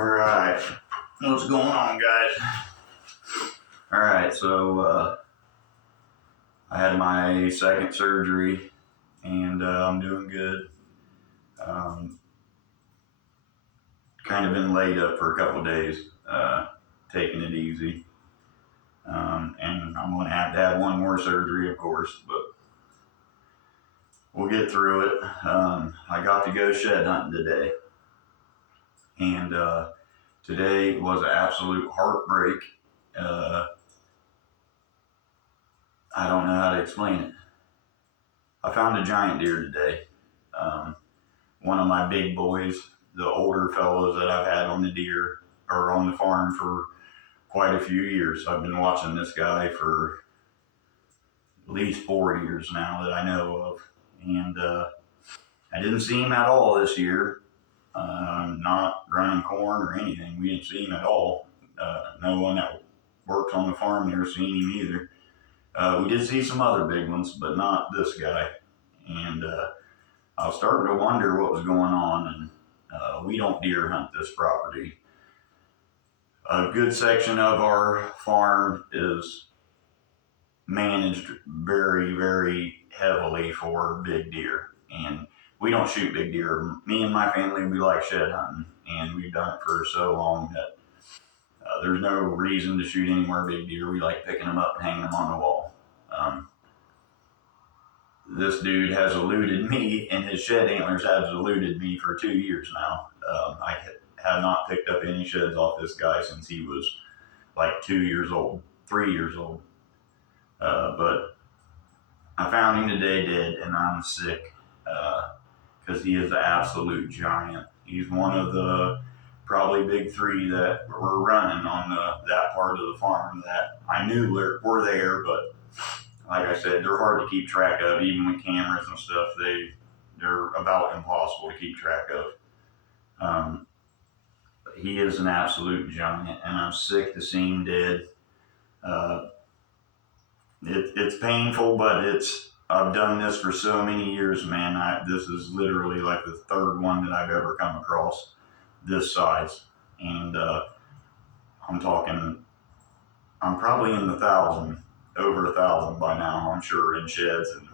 Alright, what's going on, guys? Alright, so I had my second surgery and I'm doing good. Kind of been laid up for a couple days, taking it easy. And I'm going to have one more surgery, of course, but we'll get through it. I got to go shed hunting today. And today was an absolute heartbreak. I don't know how to explain it. I found a giant deer today. One of my big boys, the older fellows that I've had on the deer or on the farm for quite a few years. I've been watching this guy for at least 4 years now that I know of. And I didn't see him at all this year. Not running corn or anything. We didn't see him at all. No one that works on the farm there seen him either. We did see some other big ones, but not this guy. And I was starting to wonder what was going on. And we don't deer hunt this property. A good section of our farm is managed very, very heavily for big deer. And we don't shoot big deer. Me and my family, we like shed hunting. And we've done it for so long that there's no reason to shoot any more big deer. We like picking them up and hanging them on the wall. This dude has eluded me, and his shed antlers has eluded me for 2 years now. I have not picked up any sheds off this guy since he was like 2 years old, 3 years old. But I found him today dead, and I'm sick because he is an absolute giant. He's one of the probably big three that were running on that part of the farm that I knew were there, but like I said, they're hard to keep track of, even with cameras and stuff. They're about impossible to keep track of. He is an absolute giant, and I'm sick to see him dead. It's painful, but I've done this for so many years, man. This is literally like the third one that I've ever come across this size, and I'm probably in the over 1,000 by now, I'm sure, in sheds and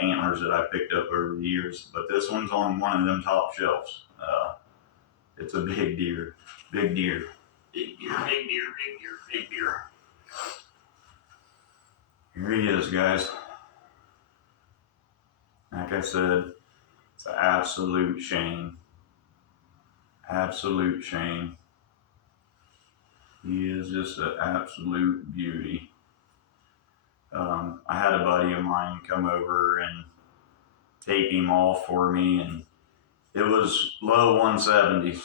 antlers that I've picked up over the years. But this one's on one of them top shelves. It's a big deer, big deer, big deer, big deer, big deer, big deer. Here he is, guys. Like I said, it's an absolute shame. Absolute shame. He is just an absolute beauty. I had a buddy of mine come over and tape him off for me, and it was low 170s.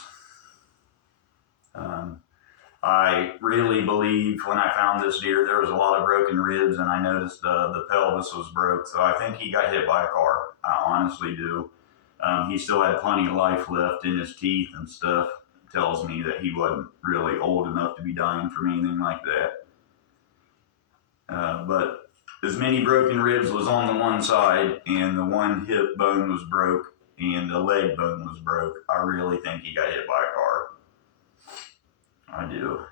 I really believe when I found this deer, there was a lot of broken ribs, and I noticed the pelvis was broke, so I think he got hit by a car. I honestly do. He still had plenty of life left in his teeth and stuff. It tells me that he wasn't really old enough to be dying from anything like that. But as many broken ribs was on the one side, and the one hip bone was broke, and the leg bone was broke, I really think he got hit by a car. I do.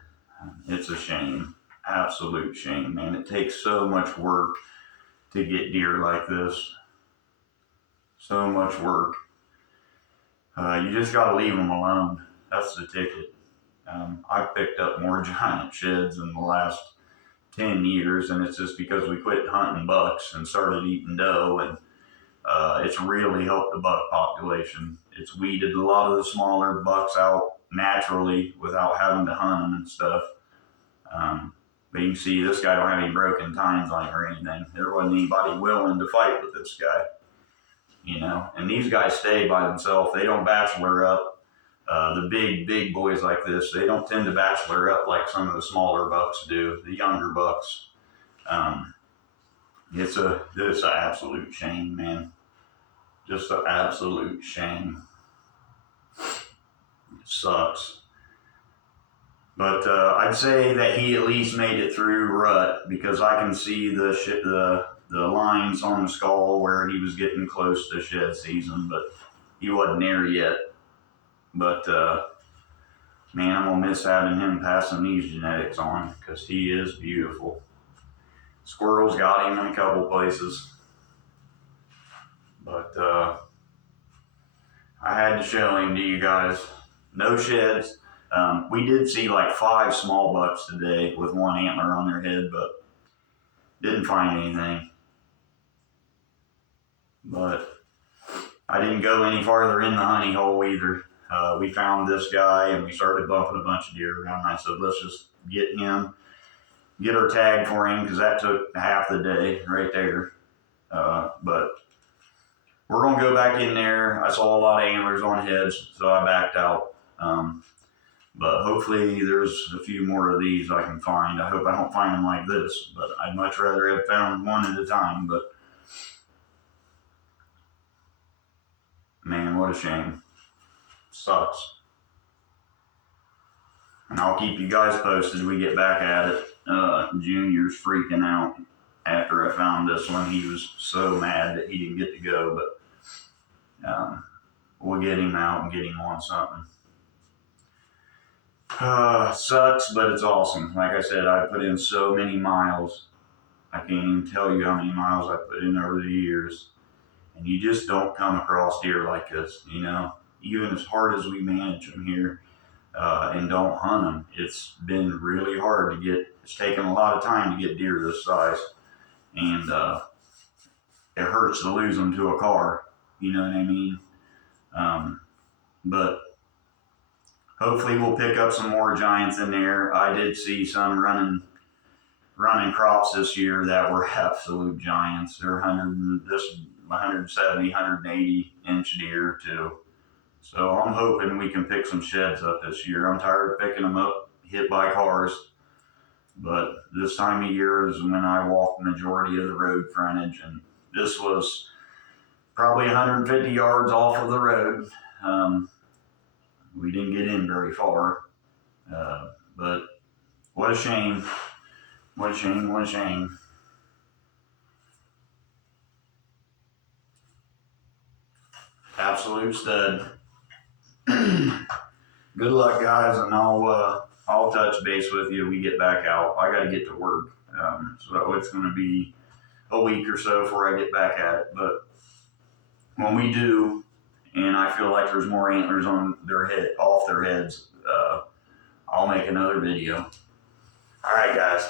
It's a shame. Absolute shame, man. It takes so much work to get deer like this. So much work. You just gotta leave them alone. That's the ticket. I've picked up more giant sheds in the last 10 years, and it's just because we quit hunting bucks and started eating doe, and it's really helped the buck population. It's weeded a lot of the smaller bucks out naturally without having to hunt them and stuff. But you can see this guy don't have any broken tines on him or anything. There wasn't anybody willing to fight with this guy, you know. And these guys stay by themselves. They don't bachelor up. The big boys like this, they don't tend to bachelor up like some of the smaller bucks do, the younger bucks. It's an absolute shame, man. Just an absolute shame. It sucks. But I'd say that he at least made it through rut, because I can see the lines on the skull where he was getting close to shed season, but he wasn't there yet. But Man, I'm gonna miss having him passing these genetics on because he is beautiful. Squirrels got him in a couple places, but I had to show him to you guys. No sheds. We did see like 5 small bucks today with 1 antler on their head, but didn't find anything. But I didn't go any farther in the honey hole either. We found this guy and we started bumping a bunch of deer around. I said, let's just get our tag for him because that took half the day right there. But we're going to go back in there. I saw a lot of antlers on heads, so I backed out. But hopefully there's a few more of these I can find. I hope I don't find them like this, but I'd much rather have found one at a time. But man, what a shame. Sucks. And I'll keep you guys posted as we get back at it. Junior's freaking out after I found this one. He was so mad that he didn't get to go, but we'll get him out and get him on something. Sucks, but it's awesome. Like I said, I put in so many miles. I can't even tell you how many miles I put in over the years. And you just don't come across deer like this, you know. Even as hard as we manage them here and don't hunt them, it's been really hard to get. It's taken a lot of time to get deer this size. And it hurts to lose them to a car, you know what I mean? But hopefully we'll pick up some more giants in there. I did see some running crops this year that were absolute giants. They're 170, 180 inch deer too. So I'm hoping we can pick some sheds up this year. I'm tired of picking them up hit by cars. But this time of year is when I walk the majority of the road frontage, and this was probably 150 yards off of the road. We didn't get in very far, but what a shame. What a shame, what a shame. Absolute stud. Good luck, guys, and I'll touch base with you when we get back out. I got to get to work, so it's going to be a week or so before I get back at it. But when we do, and I feel like there's more antlers on off their heads, I'll make another video. All right, guys.